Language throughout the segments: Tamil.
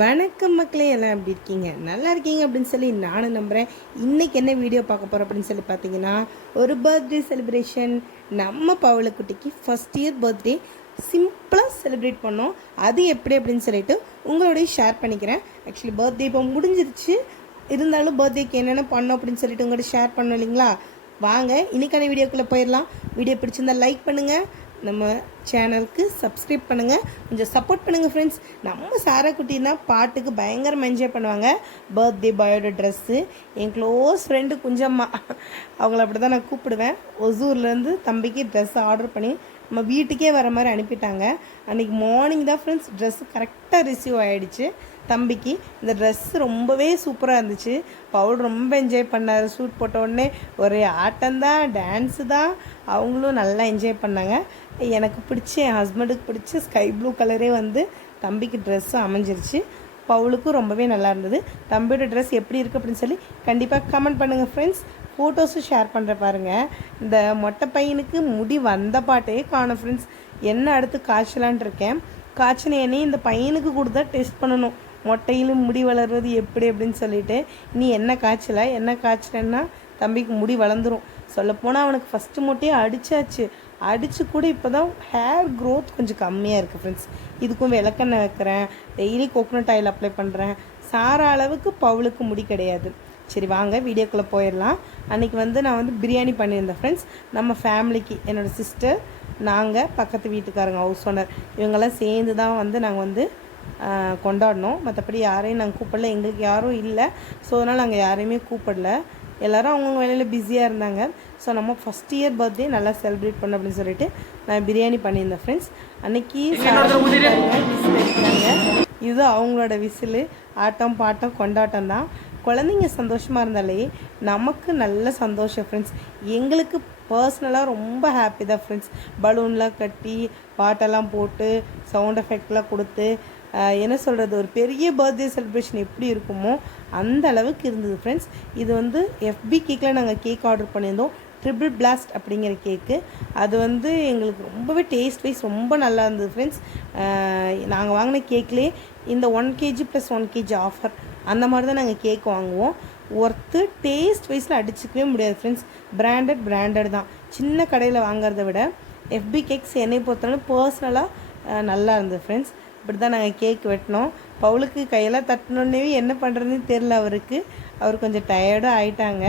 வணக்கம் மக்களே, எல்லாம் எப்படி இருக்கீங்க? நல்லா இருக்கீங்க அப்படின்னு சொல்லி நானும் நம்புகிறேன். இன்றைக்கி என்ன வீடியோ பார்க்க போகிறோம் அப்படின்னு சொல்லி பார்த்தீங்கன்னா, ஒரு பர்த்டே செலிப்ரேஷன். நம்ம பவளக்குட்டிக்கு ஃபஸ்ட் இயர் பர்த்டே சிம்பிளாக செலிப்ரேட் பண்ணோம். அது எப்படி அப்படின்னு சொல்லிட்டு உங்களோடய ஷேர் பண்ணிக்கிறேன். ஆக்சுவலி பர்த்டே இப்போ முடிஞ்சிருச்சு, இருந்தாலும் பர்த்டேக்கு என்னென்ன பண்ணோம் அப்படின்னு சொல்லிட்டு உங்கள்கிட்ட ஷேர் பண்ணோம் இல்லைங்களா? வாங்க இன்றைக்கான வீடியோக்குள்ளே போயிடலாம். வீடியோ பிடிச்சிருந்தால் லைக் பண்ணுங்கள், நம்ம சேனலுக்கு சப்ஸ்கிரைப் பண்ணுங்கள், கொஞ்சம் சப்போர்ட் பண்ணுங்கள் ஃப்ரெண்ட்ஸ். நம்ம சாரா குட்டினா பாட்டுக்கு பயங்கரமாக என்ஜாய் பண்ணுவாங்க. பர்த்டே பாயோட ட்ரெஸ்ஸு என் க்ளோஸ் ஃப்ரெண்டு குஞ்சம்மா, அவங்கள அப்படி தான் நான் கூப்பிடுவேன். ஒசூர்லேருந்து தம்பிக்கு ட்ரெஸ் ஆர்டர் பண்ணி நம்ம வீட்டுக்கே வர மாதிரி அனுப்பிட்டாங்க. அன்றைக்கி மார்னிங் தான் ஃப்ரெண்ட்ஸ் ட்ரெஸ்ஸு கரெக்டாக ரிசீவ் ஆகிடுச்சு தம்பிக்கு. இந்த ட்ரெஸ்ஸு ரொம்பவே சூப்பராக இருந்துச்சு. பவுல் ரொம்ப என்ஜாய் பண்ணார். ஷூட் போட்ட உடனே ஒரே ஆட்டம்தான், டான்ஸு தான். அவங்களும் நல்லா என்ஜாய் பண்ணாங்க. எனக்கு பிடிச்ச, என் ஹஸ்பண்டுக்கு பிடிச்ச ஸ்கை ப்ளூ கலரே வந்து தம்பிக்கு ட்ரெஸ்ஸு அமைஞ்சிருச்சு. பவுலுக்கும் ரொம்பவே நல்லா இருந்தது. தம்பியோட ட்ரெஸ் எப்படி இருக்குது அப்படின்னு சொல்லி கண்டிப்பாக கமெண்ட் பண்ணுங்கள் ஃப்ரெண்ட்ஸ். ஃபோட்டோஸும் ஷேர் பண்ணுற பாருங்கள். இந்த மொட்டை பையனுக்கு முடி வந்த பாட்டே காணும் ஃப்ரெண்ட்ஸ். என்ன அடுத்து காய்ச்சலான் இருக்கேன். காய்ச்சல் எண்ணெய் இந்த பையனுக்கு கொடுத்தா டெஸ்ட் பண்ணணும், மொட்டையிலும் முடி வளர்வது எப்படி அப்படின்னு சொல்லிட்டு. நீ என்ன காய்ச்சலன்னா தம்பிக்கு முடி வளர்ந்துடும். சொல்லப்போனால் அவனுக்கு ஃபஸ்ட்டு மொட்டையே அடித்து கூட இப்போ தான் ஹேர் க்ரோத் கொஞ்சம் கம்மியாக இருக்குது ஃப்ரெண்ட்ஸ். இதுக்கும் விளக்கெண்ணெய் வைக்கிறேன், டெய்லி கோகோனட் ஆயில் அப்ளை பண்ணுறேன். சாரா அளவுக்கு பவுலுக்கு முடி கிடையாது. சரி வாங்க வீடியோக்குள்ளே போயிடலாம். அன்றைக்கி வந்து நான் வந்து பிரியாணி பண்ணியிருந்தேன் ஃப்ரெண்ட்ஸ். நம்ம ஃபேமிலிக்கு, என்னோடய சிஸ்டர், நாங்கள், பக்கத்து வீட்டுக்காரங்க, ஹவுஸ் ஓனர், இவங்கெல்லாம் சேர்ந்து தான் வந்து நாங்கள் வந்து கொண்டாடினோம். மற்றபடி யாரையும் நாங்கள் கூப்பிடல, எங்களுக்கு யாரும் இல்லை. ஸோ அதனால் நாங்கள் யாரையுமே கூப்பிடல. எல்லோரும் அவங்கவுங்க வேலையில் பிஸியாக இருந்தாங்க. ஸோ நம்ம ஃபஸ்ட் இயர் பர்த்டே நல்லா செலிப்ரேட் பண்ணோம் அப்படின்னு சொல்லிட்டு நான் பிரியாணி பண்ணியிருந்தேன் ஃப்ரெண்ட்ஸ். அன்றைக்கி விசில் அடிக்கிறாங்க. இது அவங்களோட விசில். ஆட்டம் பாட்டம் கொண்டாட்டம் தான். குழந்தைங்க சந்தோஷமாக இருந்தாலே நமக்கு நல்ல சந்தோஷம் ஃப்ரெண்ட்ஸ். எங்களுக்கு பர்சனலாக ரொம்ப ஹாப்பி தான் ஃப்ரெண்ட்ஸ். பலூன்லாம் கட்டி, பாட்டெல்லாம் போட்டு, சவுண்ட் எஃபெக்ட்லாம் கொடுத்து, என்ன சொல்கிறது, ஒரு பெரிய பர்த்டே செலிப்ரேஷன் எப்படி இருக்குமோ அந்த அளவுக்கு இருந்தது ஃப்ரெண்ட்ஸ். இது வந்து எஃபி கேக்கில் நாங்கள் கேக் ஆர்டர் பண்ணியிருந்தோம். ட்ரிபிள் பிளாஸ்ட் அப்படிங்கிற கேக்கு. அது வந்து எங்களுக்கு ரொம்பவே டேஸ்ட் வைஸ் ரொம்ப நல்லா இருந்தது ஃப்ரெண்ட்ஸ். நாங்கள் வாங்கின கேக்லேயே இந்த 1 kg + 1 kg ஆஃபர் அந்த மாதிரி தான் நாங்கள் கேக் வாங்குவோம். ஒர்த்து டேஸ்ட் வைஸில் அடிச்சிக்கவே முடியாது ஃப்ரெண்ட்ஸ். பிராண்டட் தான். சின்ன கடையில் வாங்குறத விட எஃபி கேக்ஸ் என்னை பொறுத்தவரை பர்சனலாக நல்லா இருந்தது ஃப்ரெண்ட்ஸ். இப்படி தான் நாங்கள் கேக் வெட்டினோம். பவுலுக்கு கையெல்லாம் தட்டினோடனே என்ன பண்ணுறதுன்னு தெரில அவருக்கு. அவர் கொஞ்சம் டயர்டாக ஆகிட்டாங்க.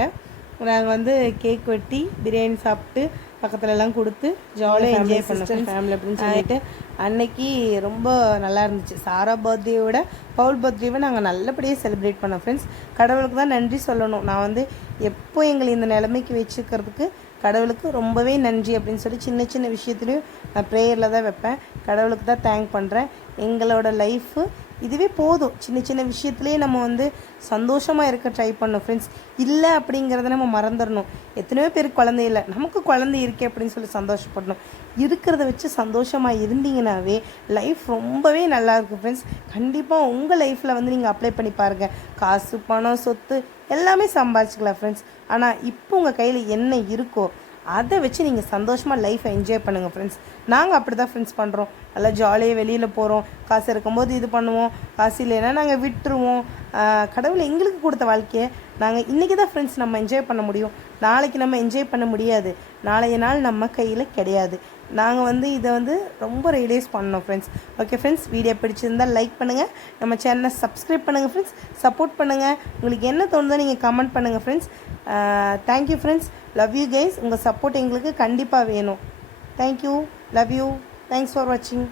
நாங்கள் வந்து கேக் வெட்டி பிரியாணி சாப்பிட்டு பக்கத்துலலாம் கொடுத்து ஜாலியாக என்ஜாய் பண்ணோம் ஃபேமிலி அப்படின்னு சொல்லிட்டு. அன்னைக்கு ரொம்ப நல்லா இருந்துச்சு. சாரா பர்த்டேயோட பவுல் பர்த்டேவை நாங்கள் நல்லபடியாக செலிப்ரேட் பண்ணோம் ஃப்ரெண்ட்ஸ். கடவுளுக்கு தான் நன்றி சொல்லணும். நான் வந்து எப்போ எங்களை இந்த நிலைமைக்கு வச்சுக்கிறதுக்கு கடவுளுக்கு ரொம்பவே நன்றி அப்படின்னு சொல்லி சின்ன சின்ன விஷயத்துலையும் நான் ப்ரேயரில் தான் வைப்பேன். கடவுளுக்கு தான் தேங்க் பண்ணுறேன். எங்களோட லைஃபு இதுவே போதும். சின்ன சின்ன விஷயத்துலேயே நம்ம வந்து சந்தோஷமாக இருக்க ட்ரை பண்ணணும் ஃப்ரெண்ட்ஸ். இல்லை அப்படிங்கிறத நம்ம மறந்துடணும். எத்தனையோ பேருக்கு குழந்தை இல்லை, நமக்கு குழந்தை இருக்கே அப்படின்னு சொல்லி சந்தோஷப்படணும். இருக்கிறத வச்சு சந்தோஷமாக இருந்தீங்கன்னாவே லைஃப் ரொம்பவே நல்லாயிருக்கும் ஃப்ரெண்ட்ஸ். கண்டிப்பாக உங்கள் லைஃப்பில் வந்து நீங்கள் அப்ளை பண்ணி பாருங்கள். காசு, பணம், சொத்து எல்லாமே சம்பாதிச்சிக்கலாம் ஃப்ரெண்ட்ஸ். ஆனால் இப்போ உங்கள் கையில் என்ன இருக்கோ அதை வச்சு நீங்கள் சந்தோஷமாக லைஃப்பை என்ஜாய் பண்ணுங்கள் ஃப்ரெண்ட்ஸ். நாங்கள் அப்படி தான் ஃப்ரெண்ட்ஸ் பண்ணுறோம். நல்லா ஜாலியாக வெளியில் போகிறோம். காசு இருக்கும்போது இது பண்ணுவோம், காசு இல்லைன்னா நாங்கள் விட்டுருவோம். கடவுள் எங்களுக்கு கொடுத்த வாழ்க்கையை நாங்கள் இன்றைக்கி தான் ஃப்ரெண்ட்ஸ் நம்ம என்ஜாய் பண்ண முடியும். நாளைக்கு நம்ம என்ஜாய் பண்ண முடியாது. நாளைய நாள் நம்ம கையில் கிடையாது. நாங்கள் வந்து இதை வந்து ரொம்ப ரியலைஸ் பண்ணோம் ஃப்ரெண்ட்ஸ். ஓகே ஃப்ரெண்ட்ஸ், வீடியோ பிடிச்சிருந்தால் லைக் பண்ணுங்கள், நம்ம சேனலை சப்ஸ்கிரைப் பண்ணுங்கள் ஃப்ரெண்ட்ஸ், சப்போர்ட் பண்ணுங்கள். உங்களுக்கு என்ன தோணுதோ நீங்கள் கமெண்ட் பண்ணுங்கள் friends. Thank you friends, love you guys. உங்கள் சப்போர்ட் எங்களுக்கு கண்டிப்பாக வேணும். Thank you, love you, thanks for வாட்சிங்.